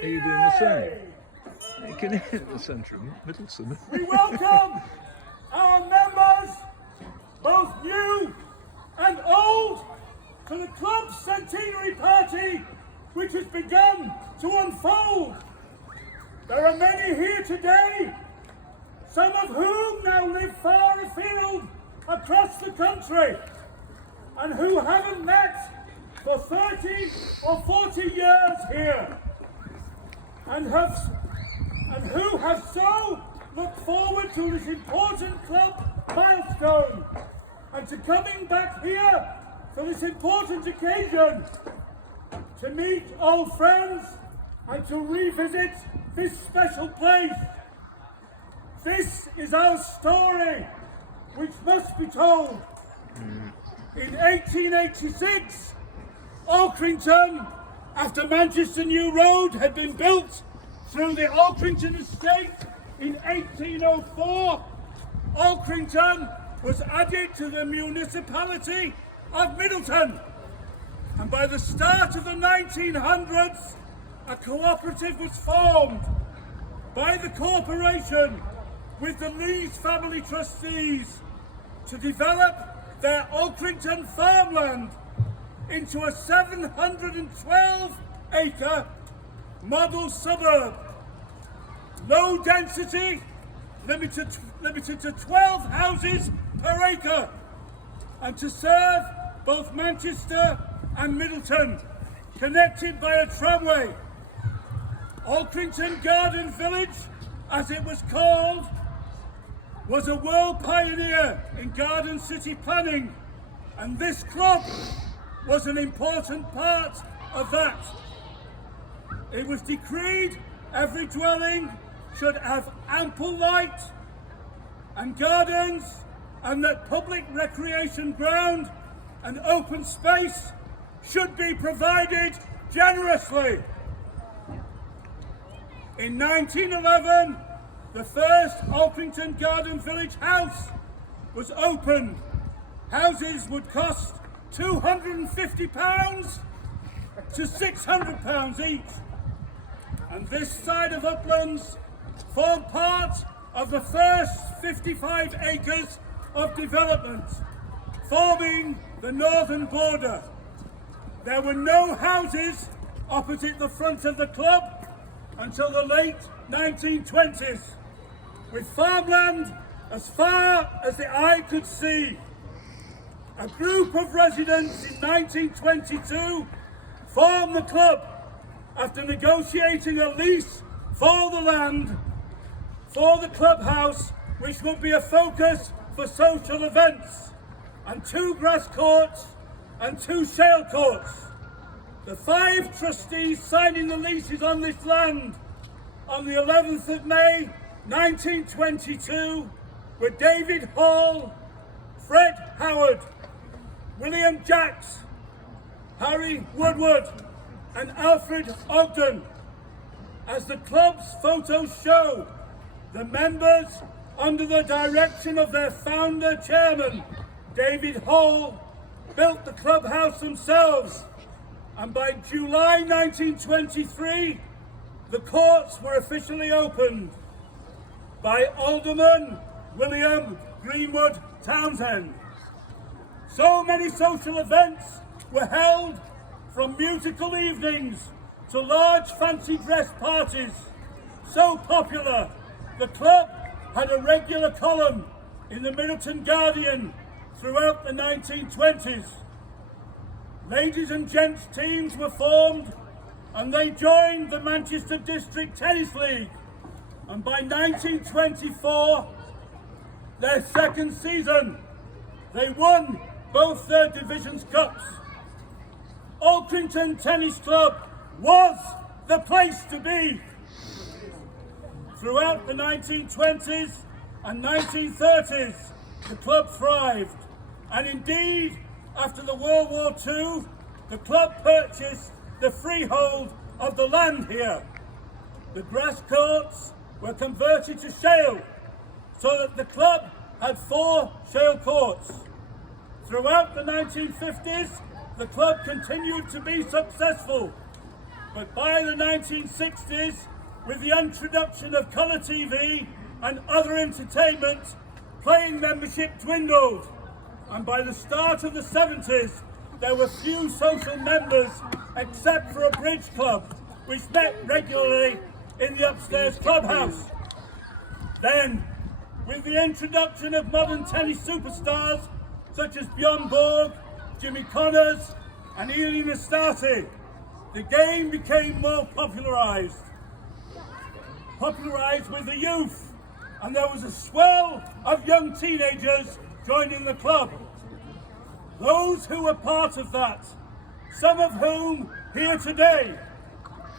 Are you doing the same? You can hear it in the centre of Middleton. We welcome our members, both new and old, to the club's centenary party, which has begun to unfold. There are many here today, some of whom now live far afield across the country, and who haven't met for 30 or 40 years here, and who have so looked forward to this important club milestone, and to coming back here for this important occasion, to meet old friends and to revisit this special place. This is our story, which must be told. In 1886, Alkrington, after Manchester New Road had been built through the Alkrington estate in 1804, Alkrington was added to the municipality of Middleton. And by the start of the 1900s, a cooperative was formed by the corporation with the Lees family trustees to develop their Alkrington farmland into a 712-acre model suburb. Low density, limited to 12 houses per acre, and to serve both Manchester and Middleton, connected by a tramway. Alkrington Garden Village, as it was called, was a world pioneer in garden city planning, and this club was an important part of that. It was decreed every dwelling should have ample light and gardens, and that public recreation ground and open space should be provided generously. In 1911, the first Alkrington Garden Village house was opened. Houses would cost £250 to £600 each. And this side of Uplands formed part of the first 55 acres of development, forming the northern border. There were no houses opposite the front of the club until the late 1920s, with farmland as far as the eye could see. A group of residents in 1922 formed the club after negotiating a lease for the land for the clubhouse, which would be a focus for social events, and 2 grass courts and 2 shale courts. The 5 trustees signing the leases on this land on the 11th of May 1922 were David Hall, Fred Howard, William Jacks, Harry Woodward and Alfred Ogden. As the club's photos show, the members, under the direction of their founder chairman, David Hall, built the clubhouse themselves, and by July 1923, the courts were officially opened by Alderman William Greenwood Townsend. So many social events were held, from musical evenings to large fancy dress parties. So popular, the club had a regular column in the Middleton Guardian throughout the 1920s. Ladies and gents teams were formed, and they joined the Manchester District Tennis League, and by 1924, their second season, they won both their divisions cups. Alkrington Tennis Club was the place to be. Throughout the 1920s and 1930s, the club thrived, and indeed, after the World War II, the club purchased the freehold of the land here. The grass courts were converted to shale, so that the club had 4 shale courts. Throughout the 1950s, the club continued to be successful, But by the 1960s, with the introduction of colour TV and other entertainment, playing membership dwindled. And by the start of the 70s, there were few social members except for a bridge club, which met regularly in the upstairs clubhouse. Then, with the introduction of modern tennis superstars such as Bjorn Borg, Jimmy Connors and Ian Nastase, the game became more popularised with the youth, and there was a swell of young teenagers joining the club. Those who were part of that, some of whom here today,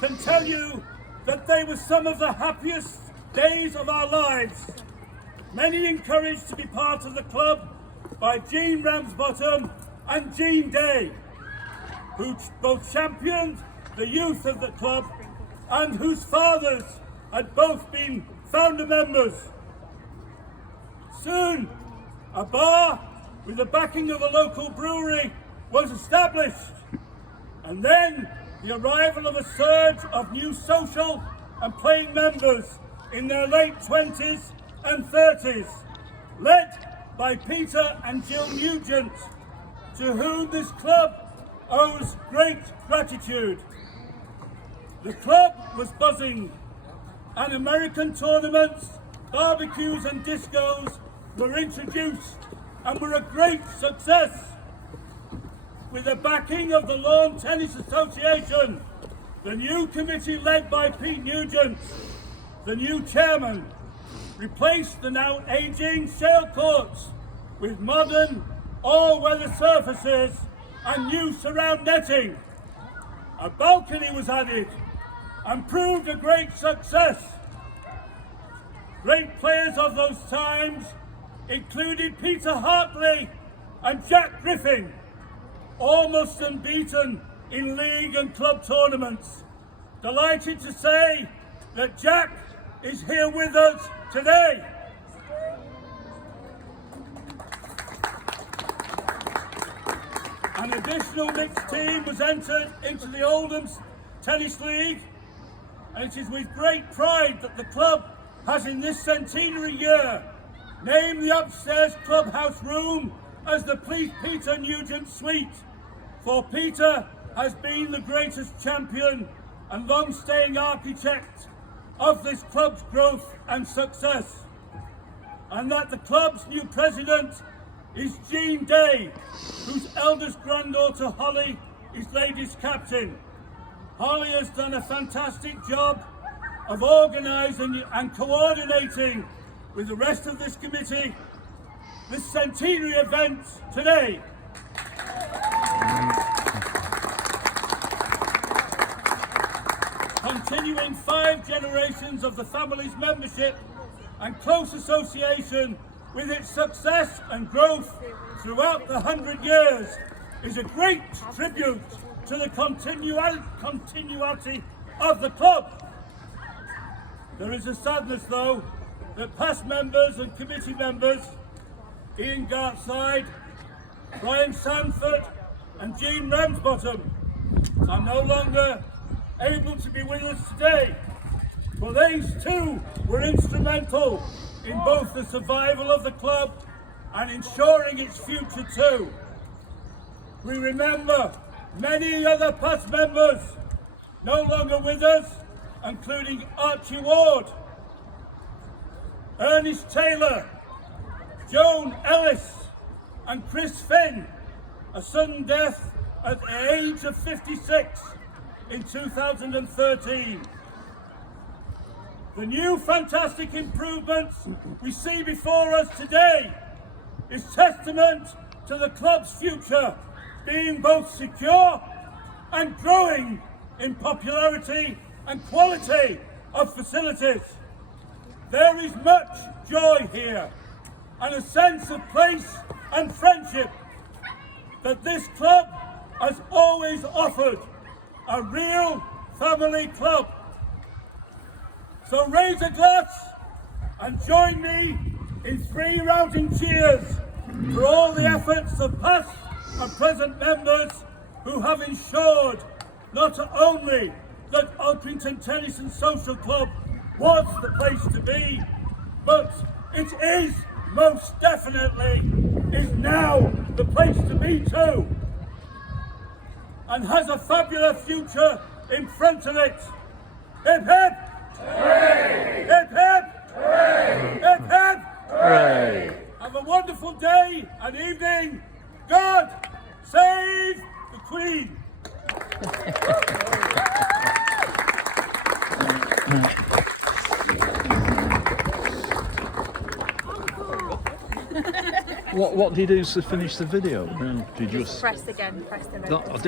can tell you that they were some of the happiest days of our lives. Many encouraged to be part of the club by Jean Ramsbottom and Jean Day, who both championed the youth of the club and whose fathers had both been founder members. Soon, a bar with the backing of a local brewery was established, and then the arrival of a surge of new social and playing members in their late 20s and 30s, led by Peter and Jill Nugent, to whom this club owes great gratitude. The club was buzzing, and American tournaments, barbecues and discos were introduced and were a great success. With the backing of the Lawn Tennis Association, the new committee led by Pete Nugent, the new chairman, replaced the now aging shale courts with modern all-weather surfaces and new surround netting. A balcony was added and proved a great success. Great players of those times included Peter Hartley and Jack Griffin, almost unbeaten in league and club tournaments. Delighted to say that Jack is here with us today. An additional mixed team was entered into the Oldham Tennis League, and it is with great pride that the club has in this centenary year named the upstairs clubhouse room as the Peter Nugent Suite, for Peter has been the greatest champion and long-staying architect of this club's growth and success, and that the club's new president is Jean Day, whose eldest granddaughter Holly is ladies captain. Holly has done a fantastic job of organising and coordinating with the rest of this committee this centenary event today. Continuing 5 generations of the family's membership and close association with its success and growth throughout the 100 years is a great tribute to the continuity of the club. There is a sadness, though, that past members and committee members, Ian Gartside, Brian Sanford and Jean Ramsbottom, are no longer able to be with us today, for these too were instrumental in both the survival of the club and ensuring its future too. We remember many other past members no longer with us, including Archie Ward, Ernest Taylor, Joan Ellis and Chris Finn, a sudden death at the age of 56 in 2013. The new fantastic improvements we see before us today is testament to the club's future being both secure and growing in popularity and quality of facilities. There is much joy here and a sense of place and friendship that this club has always offered, a real family club. So raise a glass and join me in 3 rousing cheers for all the efforts of past and present members who have ensured not only that Alkrington Tennis and Social Club was the place to be, but it is most definitely is now the place to be too, and has a fabulous future in front of it. Hip hip! Hooray! Hip hip! Hooray! Hip hip! Hooray! Have a wonderful day and evening. God save the Queen. What do you do to finish the video? Did you just Press again, press the red No, button. I